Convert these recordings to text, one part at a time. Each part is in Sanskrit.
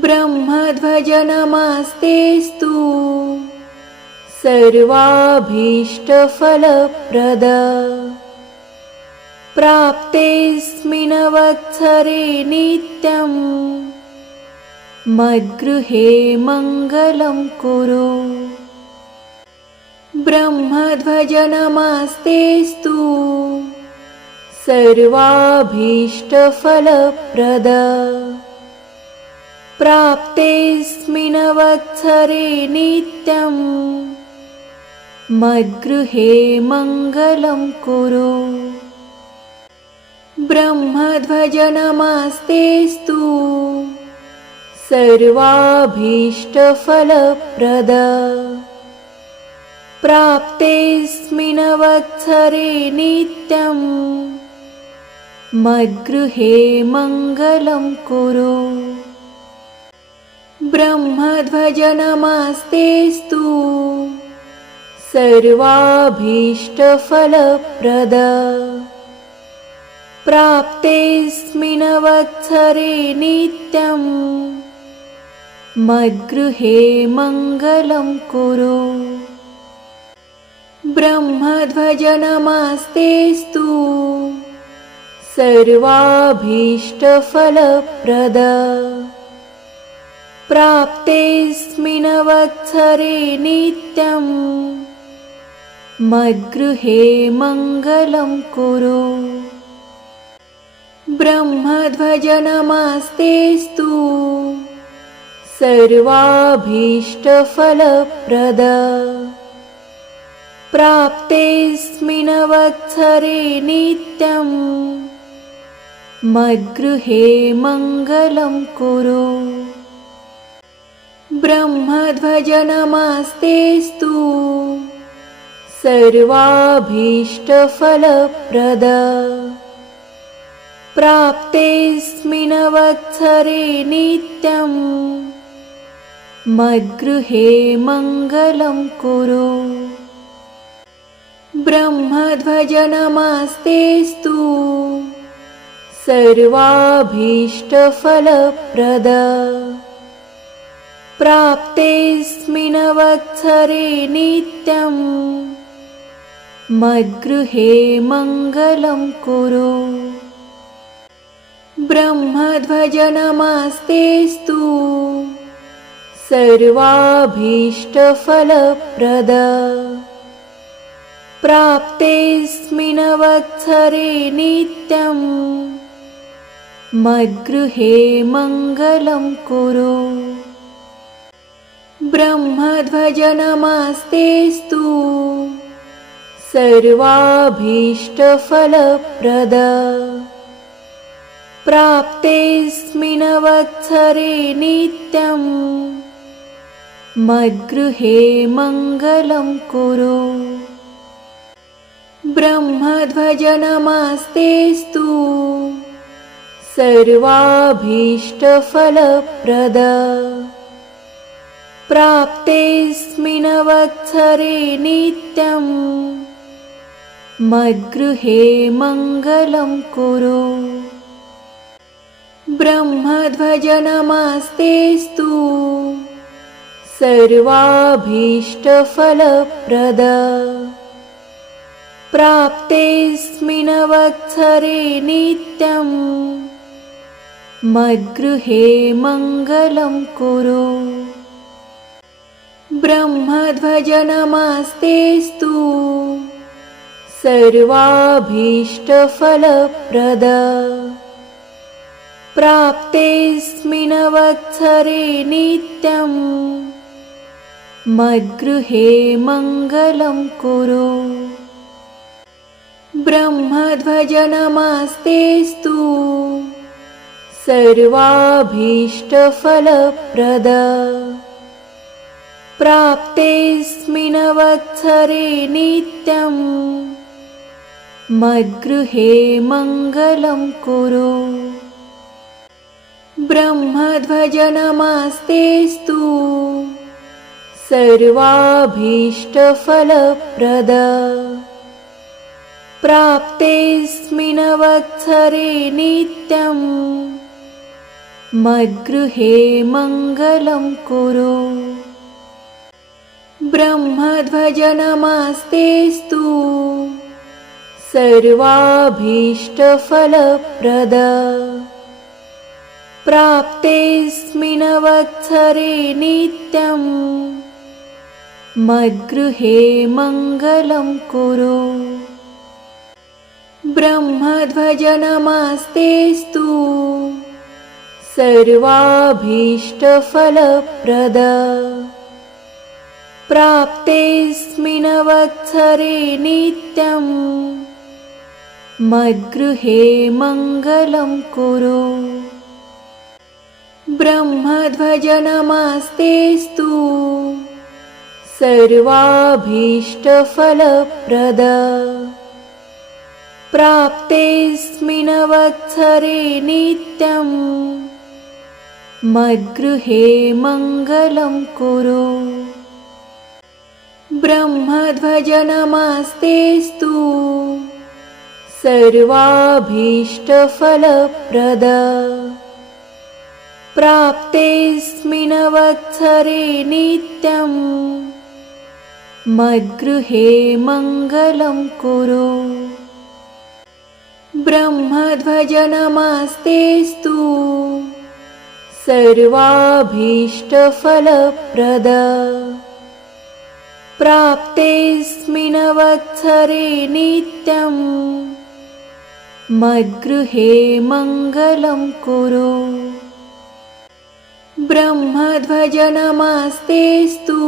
ब्रह्मध्वज नमस्तेस्तु सर्वाभीष्टफलप्रद प्राप्तेऽस्मिन् वत्सरे नित्यं मद्गृहे मङ्गलं कुरु। ब्रह्मध्वज नमस्तेस्तु सर्वाभीष्टफलप्रद प्राप्तेऽस्मिन् वत्सरे नित्यं मद्गृहे मङ्गलं कुरु। ब्रह्मध्वज नमस्तेस्तु सर्वाभीष्टफलप्रद प्राप्तेऽस्मिन् वत्सरे नित्यं मद्गृहे मङ्गलं कुरु। ब्रह्मध्वज नमस्तेस्तु सर्वाभीष्टफलप्रद प्राप्तेऽस्मिन् वत्सरे नित्यं मद्गृहे मङ्गलं कुरु। ब्रह्मध्वज नमस्तेस्तु सर्वाभीष्टफलप्रद प्राप्तेऽस्मिन् वत्सरे नित्यं मद्गृहे मङ्गलं कुरु। ब्रह्मध्वज नमस्तेस्तु सर्वाभीष्टफलप्रद प्राप्तेऽस्मिन् वत्सरे नित्यं मद्गृहे मङ्गलं कुरु। ब्रह्मध्वज नमस्तेस्तु सर्वाभीष्टफलप्रद प्राप्तेऽस्मिन् वत्सरे नित्यं मद्गृहे मङ्गलं कुरु। ब्रह्मध्वज नमस्तेस्तु सर्वाभीष्टफलप्रद प्राप्तेऽस्मिन् वत्सरे नित्यं मद्गृहे मङ्गलं कुरु। ब्रह्मध्वज नमस्तेस्तु सर्वाभीष्टफलप्रद प्राप्तेऽस्मिन् वत्सरे नित्यं मद्गृहे मङ्गलं कुरु। ब्रह्मध्वज नमस्तेस्तु सर्वाभीष्टफलप्रद प्राप्तेऽस्मिन् वत्सरे नित्यं मद्गृहे मङ्गलं कुरु। ब्रह्मध्वज नमस्तेस्तु सर्वाभीष्टफलप्रद प्राप्तेऽस्मिन् वत्सरे नित्यं मद्गृहे मङ्गलं कुरु। ब्रह्मध्वज नमस्तेस्तु सर्वाभीष्टफलप्रद प्राप्तेऽस्मिन् वत्सरे नित्यं मद्गृहे मङ्गलं कुरु। ब्रह्मध्वज नमस्तेस्तु सर्वाभीष्टफलप्रद प्राप्तेऽस्मिन् वत्सरे नित्यं मद्गृहे मङ्गलं कुरु। ब्रह्मध्वज नमस्तेस्तु सर्वाभीष्टफलप्रद प्राप्तेऽस्मिन् वत्सरे नित्यं मद्गृहे मङ्गलं कुरु। ब्रह्मध्वज नमस्तेस्तु सर्वाभीष्टफलप्रद प्राप्तेऽस्मिन् वत्सरे नित्यं मद्गृहे मङ्गलं कुरु। ब्रह्मध्वज नमस्तेऽस्तु सर्वाभीष्टफलप्रद। प्राप्तेऽस्मिन् वत्सरे नित्यं मद्गृहे मङ्गलं कुरु। ब्रह्मध्वज नमस्तेऽस्तु सर्वाभीष्टफलप्रद। प्राप्तेऽस्मिन् वत्सरे नित्यं मद्गृहे मङ्गलं कुरु। ब्रह्मध्वज नमस्तेऽस्तु सर्वाभीष्टफलप्रद। प्राप्तेऽस्मिन् वत्सरे नित्यं मद्गृहे मङ्गलं कुरु। ब्रह्मध्वज नमस्तेऽस्तु सर्वाभीष्टफलप्रद। प्राप्तेऽस्मिन् वत्सरे नित्यं मद्गृहे मङ्गलं कुरु। ब्रह्मध्वज नमस्तेऽस्तु सर्वाभीष्टफलप्रद। प्राप्तेऽस्मिन् वत्सरे नित्यं मद्गृहे मङ्गलं कुरु। ब्रह्मध्वज नमस्तेऽस्तु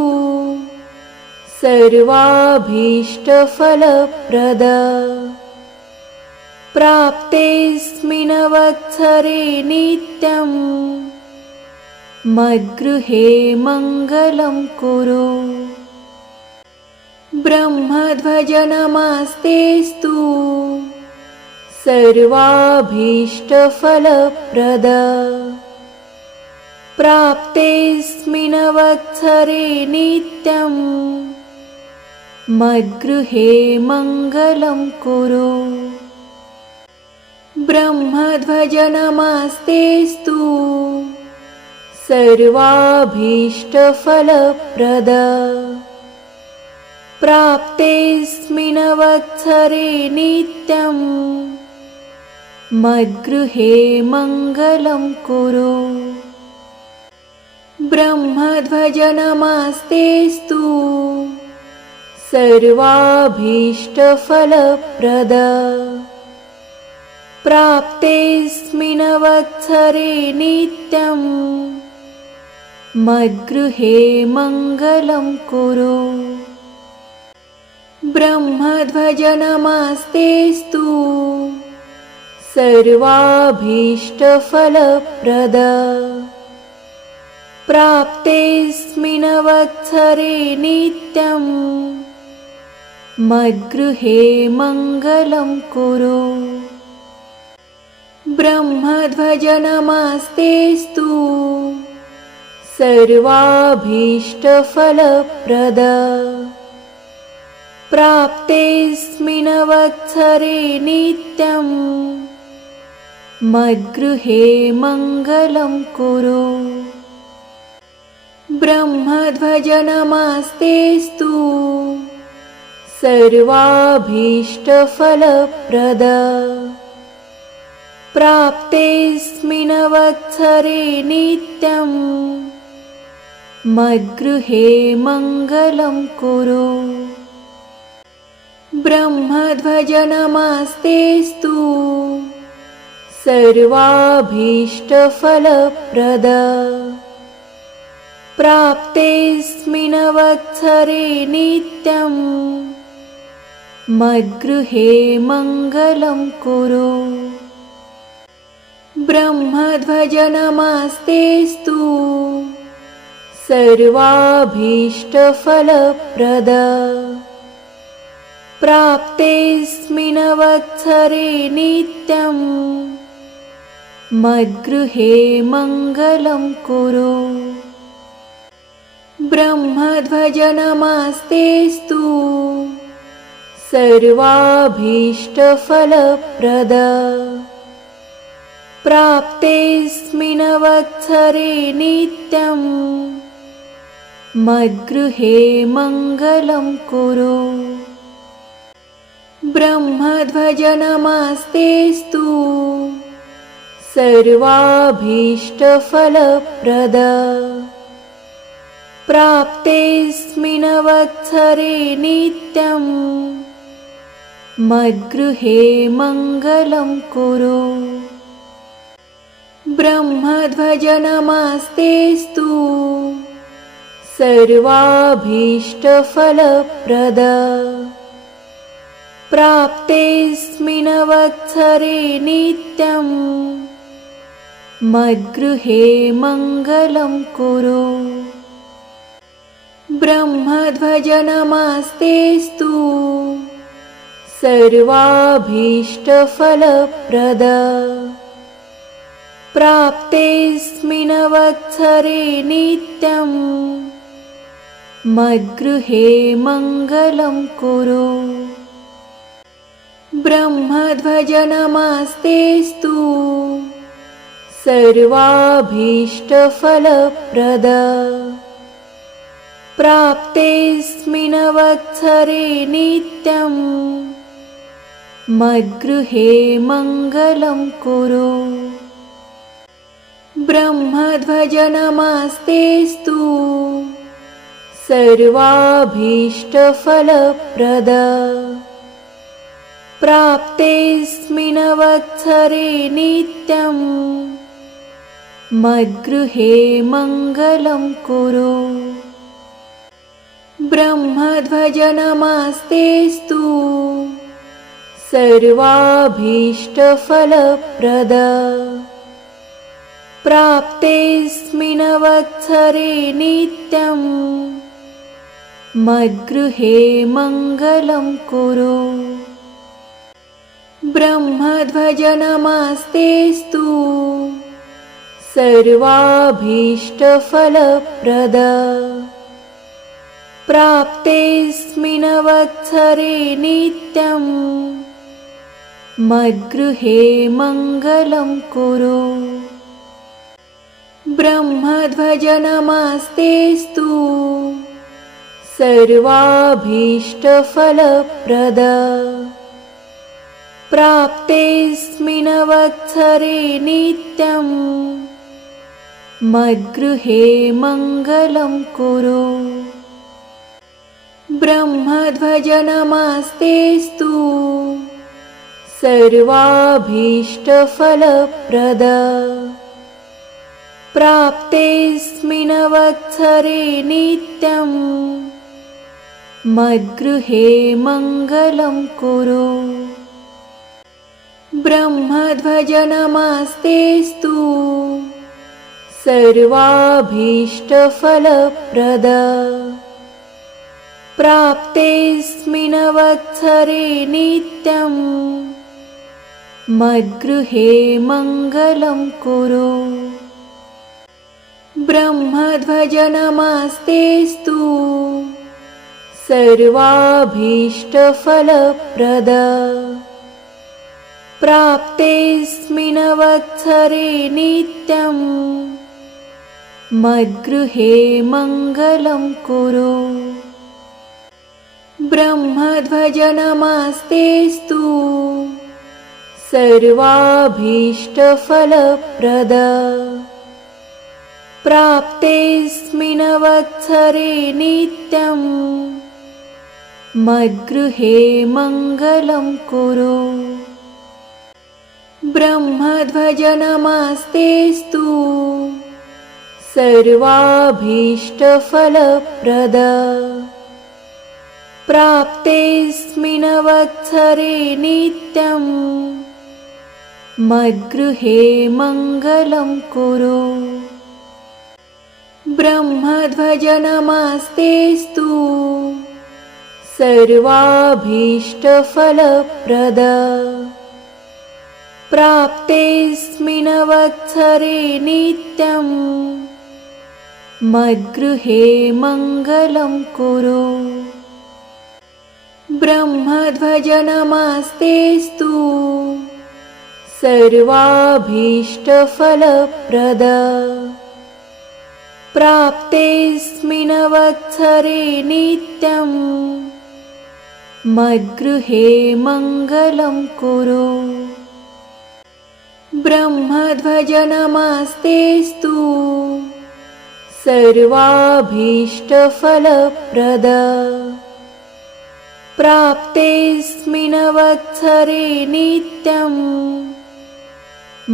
सर्वाभीष्टफलप्रद। प्राप्तेऽस्मिन् वत्सरे नित्यं मद्गृहे मङ्गलं कुरु। ब्रह्मध्वज नमस्तेऽस्तु सर्वाभीष्टफलप्रद। प्राप्तेऽस्मिन् वत्सरे नित्यं मद्गृहे मङ्गलं कुरु। ब्रह्मध्वज नमस्तेऽस्तु सर्वाभीष्टफलप्रद। प्राप्तेऽस्मिन् वत्सरे नित्यं मद्गृहे मङ्गलं कुरु। ब्रह्मध्वज नमस्तेऽस्तु सर्वाभीष्टफलप्रद। प्राप्तेऽस्मिन् वत्सरे नित्यं मद्गृहे मङ्गलं कुरु। ब्रह्मध्वज नमस्तेऽस्तु सर्वाभीष्टफलप्रद। प्राप्तेऽस्मिन् वत्सरे नित्यं मद्गृहे मङ्गलं कुरु। ब्रह्मध्वज नमस्तेऽस्तु सर्वाभीष्टफलप्रद। प्राप्तेऽस्मिन् वत्सरे नित्यं मद्गृहे मङ्गलं कुरु। ब्रह्मध्वज नमस्तेऽस्तु सर्वाभीष्टफलप्रद। प्राप्तेऽस्मिन् वत्सरे नित्यं मद्गृहे मङ्गलं कुरु। ब्रह्मध्वज नमस्तेऽस्तु सर्वाभीष्टफलप्रद। प्राप्तेऽस्मिन् वत्सरे नित्यं मद्गृहे मङ्गलं कुरु। ब्रह्मध्वज नमस्तेऽस्तु सर्वाभीष्टफलप्रद। प्राप्तेऽस्मिन् वत्सरे नित्यं मद्गृहे मङ्गलं कुरु। ब्रह्मध्वज नमस्तेऽस्तु सर्वाभीष्टफलप्रद। प्राप्तेऽस्मिन्नवत्सरे नित्यम् मद्गृहे मङ्गलं कुरु। ब्रह्मध्वजनमास्तेस्तु सर्वाभीष्टफलप्रद। प्राप्तेऽस्मिन्नवत्सरे नित्यम् मद्गृहे मङ्गलं कुरु। ब्रह्मध्वजनमास्तेस्तु सर्वाभीष्टफलप्रद। प्राप्तेऽस्मिन्नवत्सरे नित्यम् मद्गृहे मङ्गलं कुरु। ब्रह्मध्वजनमास्तेस्तु सर्वाभीष्टफलप्रद। प्राप्तेऽस्मिन्नवत्सरे नित्यम् मद्गृहे मङ्गलं कुरु। ब्रह्मध्वजनमास्तेस्तु सर्वाभीष्टफलप्रद। प्राप्तेऽस्मिन्नवत्सरे नित्यम् मद्गृहे मङ्गलं कुरु। ब्रह्मध्वजनमास्तेस्तु सर्वाभीष्टफलप्रद। प्राप्तेऽस्मिन्नवत्सरे नित्यम् मद्गृहे मङ्गलं कुरु। ब्रह्मध्वजनमास्तेस्तु सर्वाभीष्टफलप्रद। प्राप्तेऽस्मिन्नवत्सरे नित्यम् मद्गृहे मङ्गलं कुरु। ब्रह्मध्वजनमास्तेस्तु सर्वाभीष्टफलप्रद। प्राप्तेऽस्मिन्नवत्सरे नित्यम् मद्गृहे मङ्गलं कुरु। ब्रह्मध्वजनमास्तेस्तु सर्वाभीष्टफलप्रद। प्राप्तेऽस्मिन्नवत्सरे नित्यम् मद्गृहे मङ्गलं कुरु। ब्रह्मध्वजनमास्तेस्तु सर्वाभीष्टफलप्रद। प्राप्तेऽस्मिन्नवत्सरे नित्यम् मद्गृहे मङ्गलं कुरु। ब्रह्मध्वजनमास्तेस्तु सर्वाभीष्टफलप्रद। प्राप्तेऽस्मिन्नवत्सरे नित्यम् मद्गृहे मङ्गलं कुरु। ब्रह्मध्वजनमास्तेस्तु सर्वाभीष्टफलप्रद। प्राप्तेऽस्मिन्नवत्सरे नित्यम् मद्गृहे मङ्गलं कुरु। ब्रह्मध्वजनमास्तेस्तु सर्वाभीष्टफलप्रद। प्राप्तेऽस्मिन्नवत्सरे नित्यम् मद्गृहे मङ्गलं कुरु। ब्रह्मध्वजनमास्तेस्तु सर्वाभीष्टफलप्रद। प्राप्तेऽस्मिन्नवत्सरे नित्यम् मद्गृहे मङ्गलं कुरु। ब्रह्मध्वजनमास्तेस्तु सर्वाभीष्टफलप्रद। प्राप्तेऽस्मिन्नवत्सरे नित्यम् मद्गृहे मङ्गलं कुरु। ब्रह्मध्वजनमास्तेस्तु सर्वाभीष्टफलप्रद प्राप्तेऽस्मिन् वत्सरे नित्यम् मद्गृहे मङ्गलं कुरु। ब्रह्मध्वजनमास्तेस्तु सर्वाभीष्टफलप्रद प्राप्तेऽस्मिन् वत्सरे नित्यम्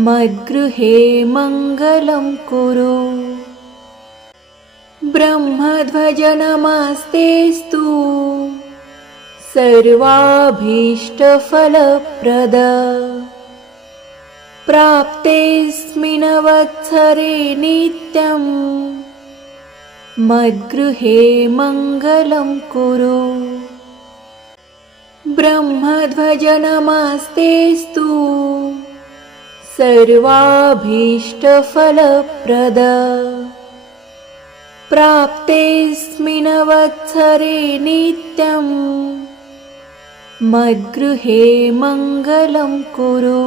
मद्गृहे मङ्गलं कुरु। ब्रह्मध्वजनमास्तेस्तु सर्वाभीष्टफलप्रद प्राप्तेऽस्मिन् वत्सरे नित्यम् मद्गृहे मङ्गलं कुरु। ब्रह्मध्वजनमास्तेस्तु सर्वाभीष्टफलप्रद प्राप्तेऽस्मिन् वत्सरे नित्यम् मद्गृहे मङ्गलं कुरु।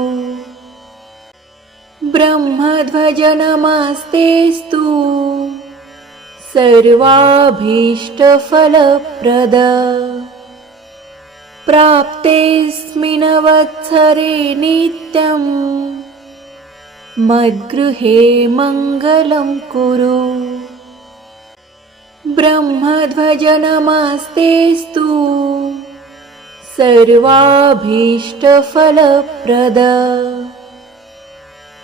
ब्रह्मध्वजनमास्तेस्तु सर्वाभीष्टफलप्रद प्राप्तेऽस्मिन् वत्सरे नित्यम् मद्गृहे मङ्गलं कुरु। ब्रह्मध्वजनमास्तेस्तु सर्वाभीष्टफलप्रद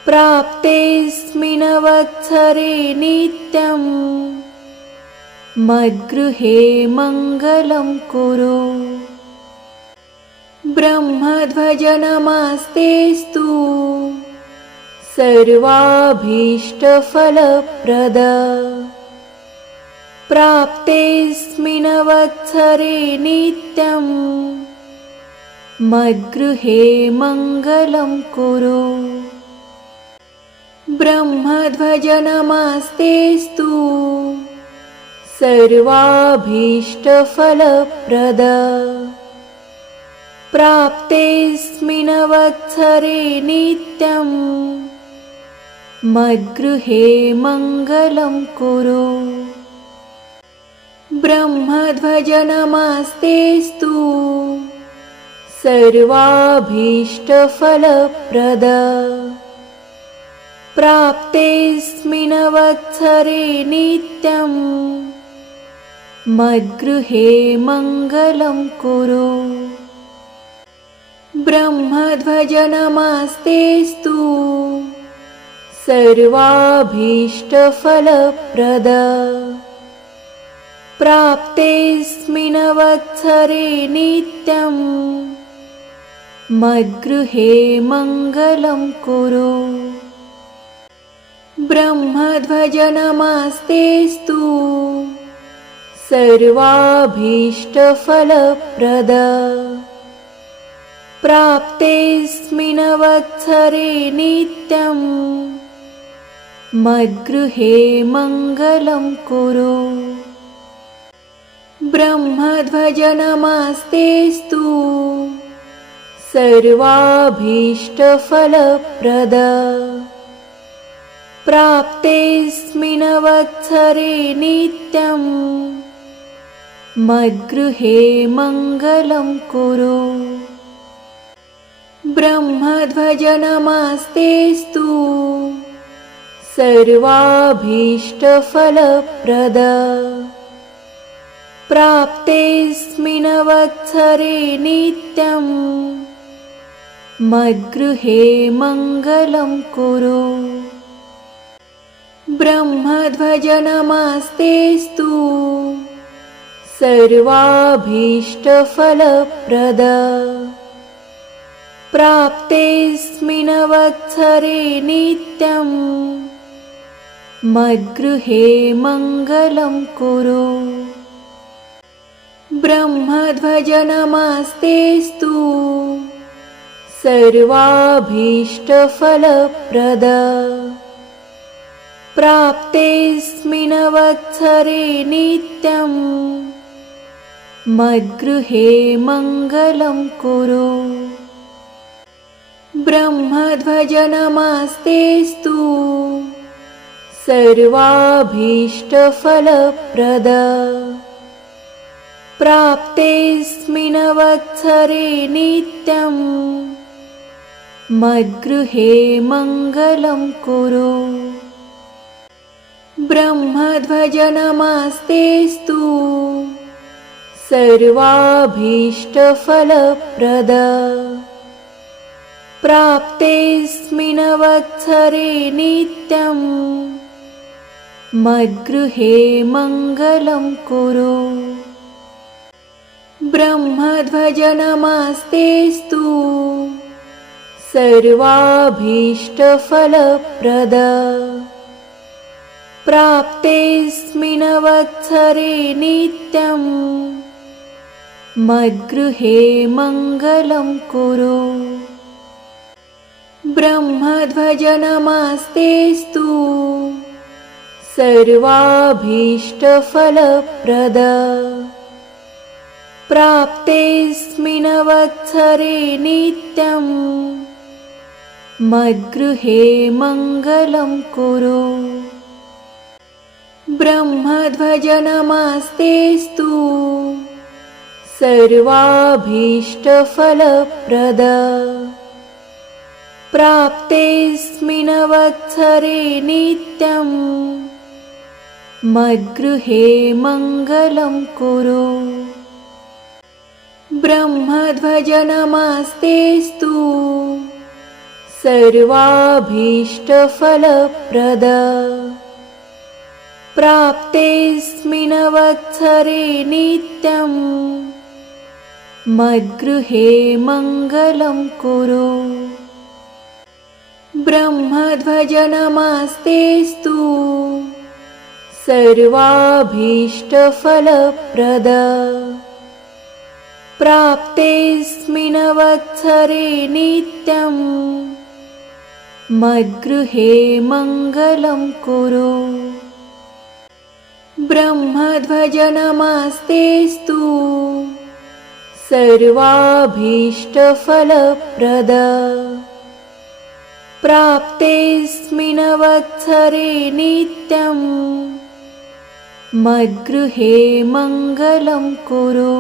प्राप्तेऽस्मिन् वत्सरे नित्यम् मद्गृहे मङ्गलं कुरु। ब्रह्मध्वजनमास्तेस्तु सर्वाभीष्टफलप्रद प्राप्तेऽस्मिन् वत्सरे नित्यम् मद्गृहे मङ्गलं कुरु। ब्रह्मध्वजनमास्तेस्तु सर्वाभीष्टफलप्रद प्राप्तेऽस्मिन् वत्सरे नित्यम् मद्गृहे मङ्गलं कुरु। ब्रह्मध्वजनमास्तेस्तु सर्वाभीष्टफलप्रद प्राप्तेऽस्मिन् वत्सरे नित्यम् मद्गृहे मङ्गलं कुरु। ब्रह्मध्वजनमास्तेस्तु सर्वाभीष्टफलप्रद प्राप्तेऽस्मिन् वत्सरे नित्यम् मद्गृहे मङ्गलं कुरु। ब्रह्मध्वजनमास्तेस्तु सर्वाभीष्टफलप्रद प्राप्तेऽस्मिन् वत्सरे नित्यम् मद्गृहे मङ्गलं कुरु। ब्रह्मध्वजनमास्तेस्तु सर्वाभीष्टफलप्रद प्राप्तेऽस्मिन् वत्सरे नित्यम् मद्गृहे मङ्गलं कुरु। ब्रह्मध्वजनमास्तेस्तु सर्वाभीष्टफलप्रद प्राप्तेऽस्मिन् वत्सरे नित्यम् मद्गृहे मङ्गलं कुरु। ब्रह्मध्वजनमास्तेस्तु सर्वाभीष्टफलप्रद प्राप्तेऽस्मिन् वत्सरे नित्यम् मद्गृहे मङ्गलं कुरु। ब्रह्मध्वजनमास्तेस्तु सर्वाभीष्टफलप्रद प्राप्तेऽस्मिन् वत्सरे नित्यम् मद्गृहे मङ्गलं कुरु। ब्रह्मध्वज नमस्तेस्तु सर्वाभीष्टफलप्रद प्राप्तेऽस्मिन् वत्सरे नित्यम् मद्गृहे मङ्गलं कुरु। ब्रह्मध्वज नमस्तेस्तु सर्वाभीष्टफलप्रद प्राप्तेऽस्मिन् वत्सरे नित्यम् मद्गृहे मङ्गलं कुरु। ब्रह्मध्वज नमस्तेस्तु सर्वाभीष्टफलप्रद प्राप्तेऽस्मिन् वत्सरे नित्यम् मद्गृहे मङ्गलं कुरु। ब्रह्मध्वज नमस्तेस्तु सर्वाभीष्टफलप्रद प्राप्तेऽस्मिन् वत्सरे नित्यम् मद्गृहे मङ्गलं कुरु। ब्रह्मध्वज नमस्तेस्तु सर्वाभीष्टफलप्रद प्राप्तेऽस्मिन् वत्सरे नित्यम् मद्गृहे मङ्गलं कुरु। ब्रह्मध्वज नमस्तेस्तु सर्वाभीष्टफलप्रद प्राप्तेऽस्मिन् वत्सरे नित्यम् मद्गृहे मङ्गलं कुरु। ब्रह्मध्वज नमस्तेस्तु सर्वाभीष्टफलप्रद प्राप्तेऽस्मिन् वत्सरे नित्यम् मद्गृहे मङ्गलं कुरु। ब्रह्मध्वज नमस्तेस्तु सर्वाभीष्टफलप्रद प्राप्तेऽस्मिन् वत्सरे नित्यम् मद्गृहे मङ्गलं कुरु।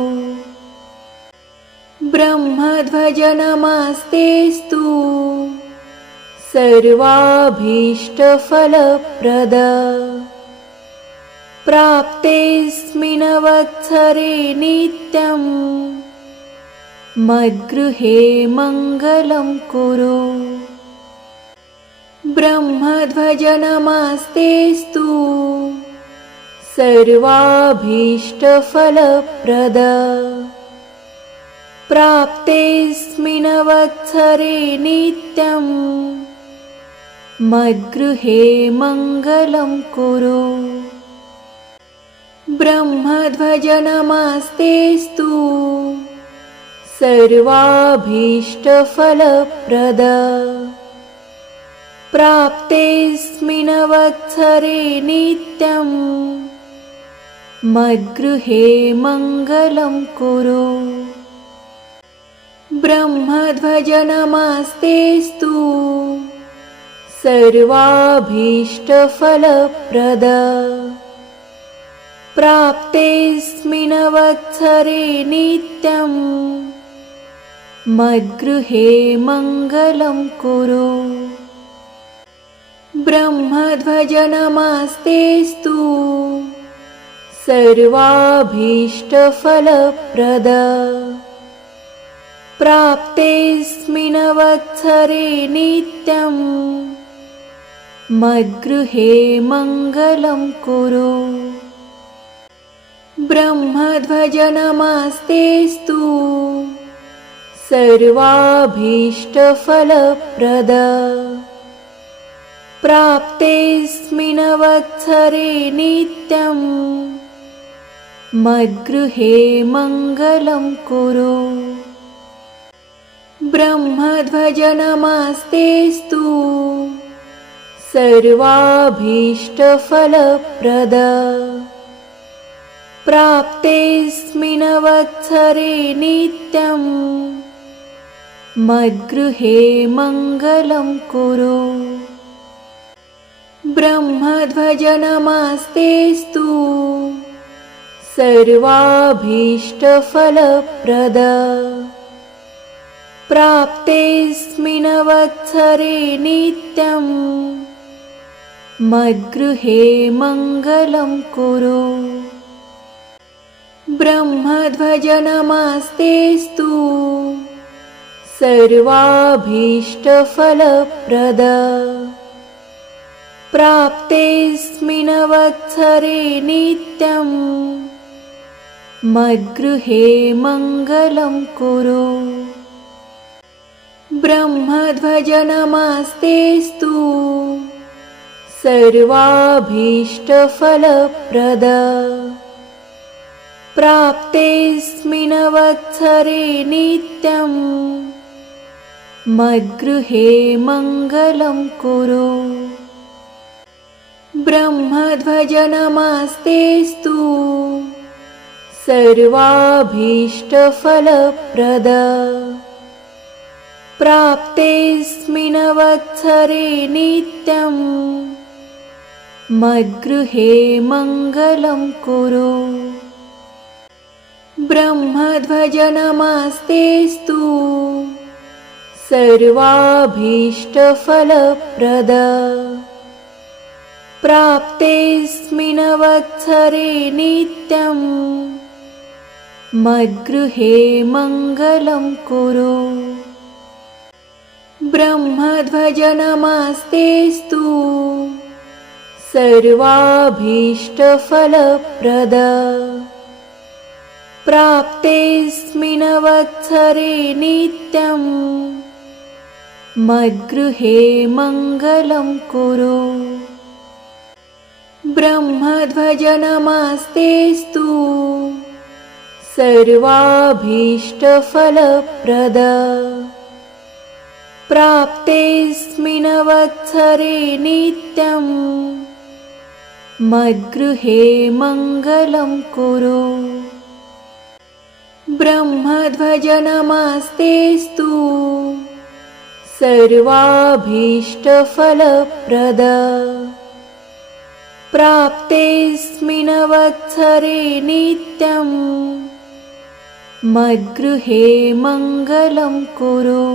ब्रह्मध्वज नमस्तेस्तु सर्वाभीष्टफलप्रद प्राप्तेऽस्मिन् वत्सरे नित्यम् मद्गृहे मङ्गलं कुरु। ब्रह्मध्वज नमस्तेस्तु सर्वाभीष्टफलप्रद प्राप्तेऽस्मिन् वत्सरे नित्यम् मद्गृहे मङ्गलं कुरु। ब्रह्मध्वज नमस्तेस्तु सर्वाभीष्टफलप्रद प्राप्तेऽस्मिन् वत्सरे नित्यम् मद्गृहे मङ्गलं कुरु। ब्रह्मध्वज नमस्तेस्तु सर्वाभीष्टफलप्रद प्राप्तेऽस्मिन् वत्सरे नित्यम् मद्गृहे मङ्गलं कुरु। ब्रह्मध्वज नमस्तेस्तु सर्वाभीष्टफलप्रद प्राप्तेऽस्मिन् वत्सरे नित्यम् मद्गृहे मङ्गलं कुरु। ब्रह्मध्वज नमस्तेस्तु सर्वाभीष्टफलप्रद प्राप्तेऽस्मिन् वत्सरे नित्यम् मद्गृहे मङ्गलं कुरु। ब्रह्मध्वज नमस्तेस्तु सर्वाभीष्टफलप्रद प्राप्तेऽस्मिन् वत्सरे नित्यम् मद्गृहे मङ्गलं कुरु। ब्रह्मध्वज नमस्तेस्तु सर्वाभीष्टफलप्रद। प्राप्तेऽस्मिन् वत्सरे नित्यं मद्गृहे मङ्गलं कुरु। ब्रह्मध्वज नमस्तेस्तु सर्वाभीष्टफलप्रद। प्राप्तेऽस्मिन् वत्सरे नित्यं मद्गृहे मङ्गलं कुरु। ब्रह्मध्वज नमस्तेस्तु सर्वाभीष्टफलप्रद। प्राप्तेऽस्मिन् वत्सरे नित्यं मद्गृहे मङ्गलं कुरु। ब्रह्मध्वज नमस्तेस्तु सर्वाभीष्टफलप्रद। प्राप्तेऽस्मिन् वत्सरे नित्यं मद्गृहे मङ्गलं कुरु। ब्रह्मध्वज नमस्तेस्तु सर्वाभीष्टफलप्रद। प्राप्तेऽस्मिन् वत्सरे नित्यं मद्गृहे मङ्गलं कुरु। ब्रह्मध्वज नमस्तेस्तु सर्वाभीष्टफलप्रद। प्राप्तेऽस्मिन् वत्सरे नित्यं मद्गृहे मङ्गलं कुरु। ब्रह्मध्वज नमस्तेस्तु सर्वाभीष्टफलप्रद। प्राप्तेऽस्मिन् वत्सरे नित्यं मद्गृहे मङ्गलं कुरु। ब्रह्मध्वज नमस्तेस्तु सर्वाभीष्टफलप्रद। प्राप्तेऽस्मिन् वत्सरे नित्यं मद्गृहे मङ्गलं कुरु।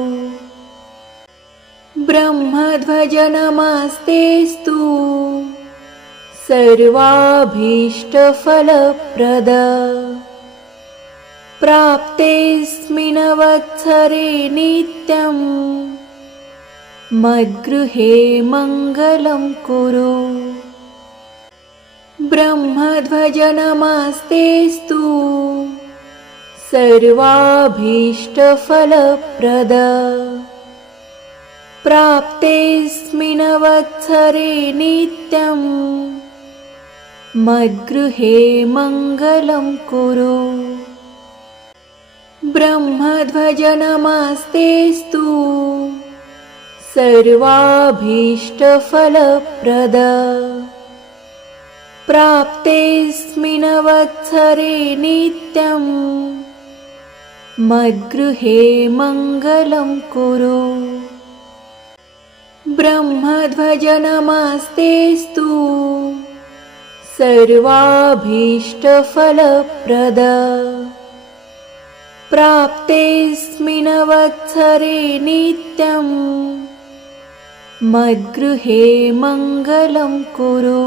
ब्रह्मध्वज नमस्तेस्तु सर्वाभीष्टफलप्रद। प्राप्तेऽस्मिन् वत्सरे नित्यं मद्गृहे मङ्गलं कुरु। ब्रह्मध्वज नमस्तेस्तु सर्वाभीष्टफलप्रद। प्राप्तेऽस्मिन् वत्सरे नित्यं मद्गृहे मङ्गलं कुरु। ब्रह्मध्वज नमस्तेस्तु सर्वाभीष्टफलप्रद। प्राप्तेऽस्मिन् वत्सरे नित्यं मद्गृहे मङ्गलं कुरु। ब्रह्मध्वज नमस्तेस्तु सर्वाभीष्टफलप्रद। प्राप्तेऽस्मिन् वत्सरे नित्यं मद्गृहे मङ्गलं कुरु।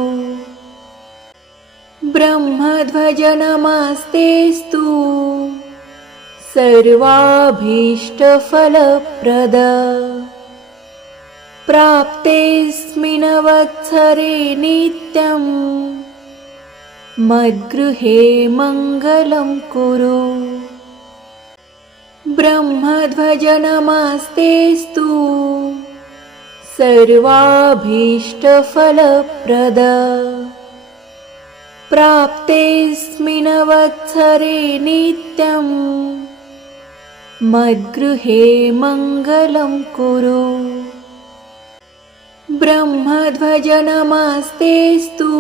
ब्रह्मध्वज नमस्तेस्तु सर्वाभीष्टफलप्रद। प्राप्तेऽस्मिन् वत्सरे नित्यं मद्गृहे मङ्गलं कुरु। ब्रह्मध्वज नमस्तेस्तु सर्वाभीष्टफलप्रद। प्राप्तेऽस्मिन् वत्सरे नित्यं मद्गृहे मङ्गलं कुरु। ब्रह्मध्वज नमस्तेस्तु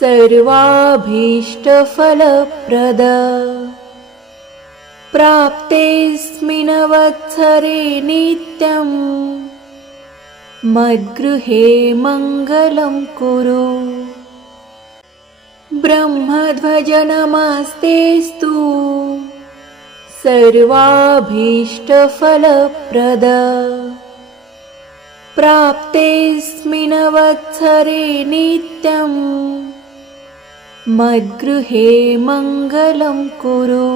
सर्वाभीष्टफलप्रद। प्राप्तेऽस्मिन् वत्सरे नित्यं मद्गृहे मङ्गलं कुरु। ब्रह्मध्वज नमस्तेऽस्तु सर्वाभीष्टफलप्रद। प्राप्तेऽस्मिन् वत्सरे नित्यं मद्गृहे मङ्गलं कुरु।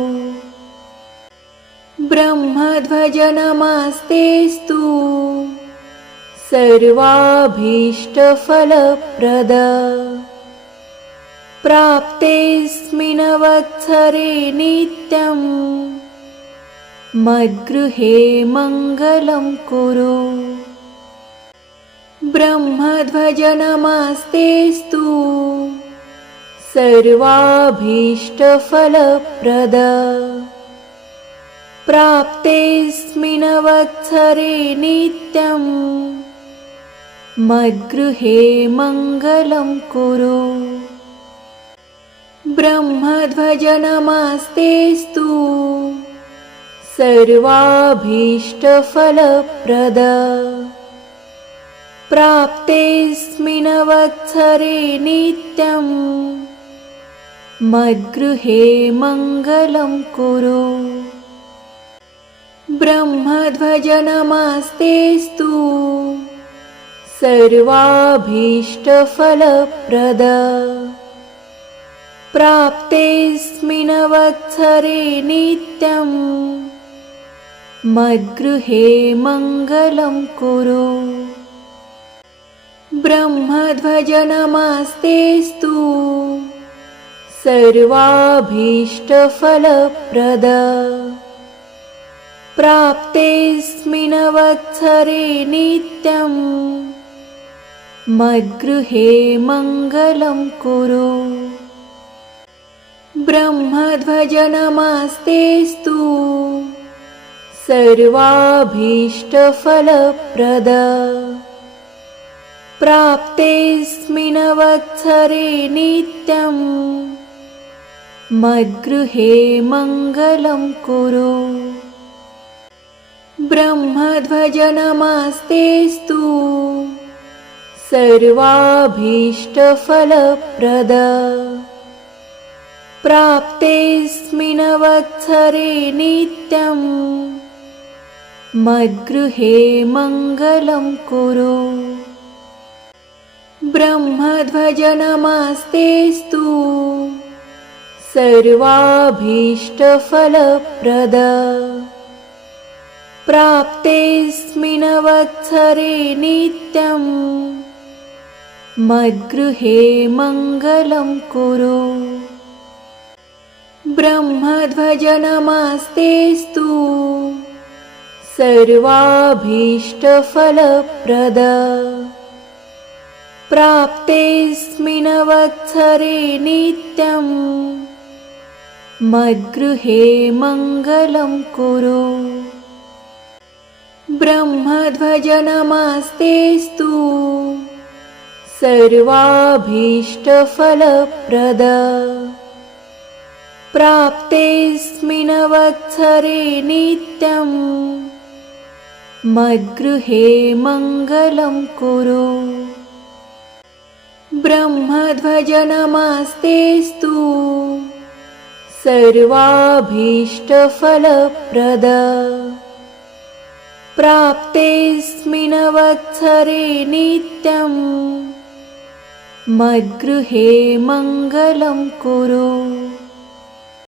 ब्रह्मध्वज नमस्तेऽस्तु सर्वाभीष्टफलप्रद। प्राप्तेऽस्मिन् वत्सरे नित्यं मद्गृहे मङ्गलं कुरु। ब्रह्मध्वज नमस्तेऽस्तु सर्वाभीष्टफलप्रद। प्राप्तेऽस्मिन् वत्सरे नित्यं मद्गृहे मङ्गलं कुरु। ब्रह्मध्वज नमस्तेऽस्तु सर्वाभीष्टफलप्रद। प्राप्तेऽस्मिन् वत्सरे नित्यं मद्गृहे मङ्गलं कुरु। ब्रह्मध्वज नमस्तेऽस्तु सर्वाभीष्टफलप्रद। प्राप्तेऽस्मिन् वत्सरे नित्यं मद्गृहे मङ्गलं कुरु। ब्रह्मध्वज नमस्तेऽस्तु सर्वाभीष्टफलप्रद। प्राप्तेऽस्मिन् वत्सरे नित्यं मद्गृहे मङ्गलं कुरु। ब्रह्मध्वज नमस्तेऽस्तु सर्वाभीष्टफलप्रद। प्राप्तेऽस्मिन् वत्सरे नित्यं मद्गृहे मङ्गलं कुरु। ब्रह्मध्वज नमस्तेऽस्तु सर्वाभीष्टफलप्रद। प्राप्तेऽस्मिन् वत्सरे नित्यं मद्गृहे मङ्गलं कुरु। ब्रह्मध्वज नमस्तेऽस्तु सर्वाभीष्टफलप्रद। प्राप्तेऽस्मिन् वत्सरे नित्यं मद्गृहे मङ्गलं कुरु। ब्रह्मध्वज नमस्तेऽस्तु सर्वाभीष्टफलप्रद। प्राप्तेऽस्मिन् वत्सरे नित्यं मद्गृहे मङ्गलं कुरु। ब्रह्मध्वज नमस्तेऽस्तु सर्वाभीष्टफलप्रद। प्राप्तेऽस्मिन् वत्सरे नित्यं मद्गृहे मङ्गलं कुरु। ब्रह्मध्वज नमस्तेऽस्तु सर्वाभीष्टफलप्रद। प्राप्तेऽस्मिन् वत्सरे नित्यं मद्गृहे मङ्गलं कुरु।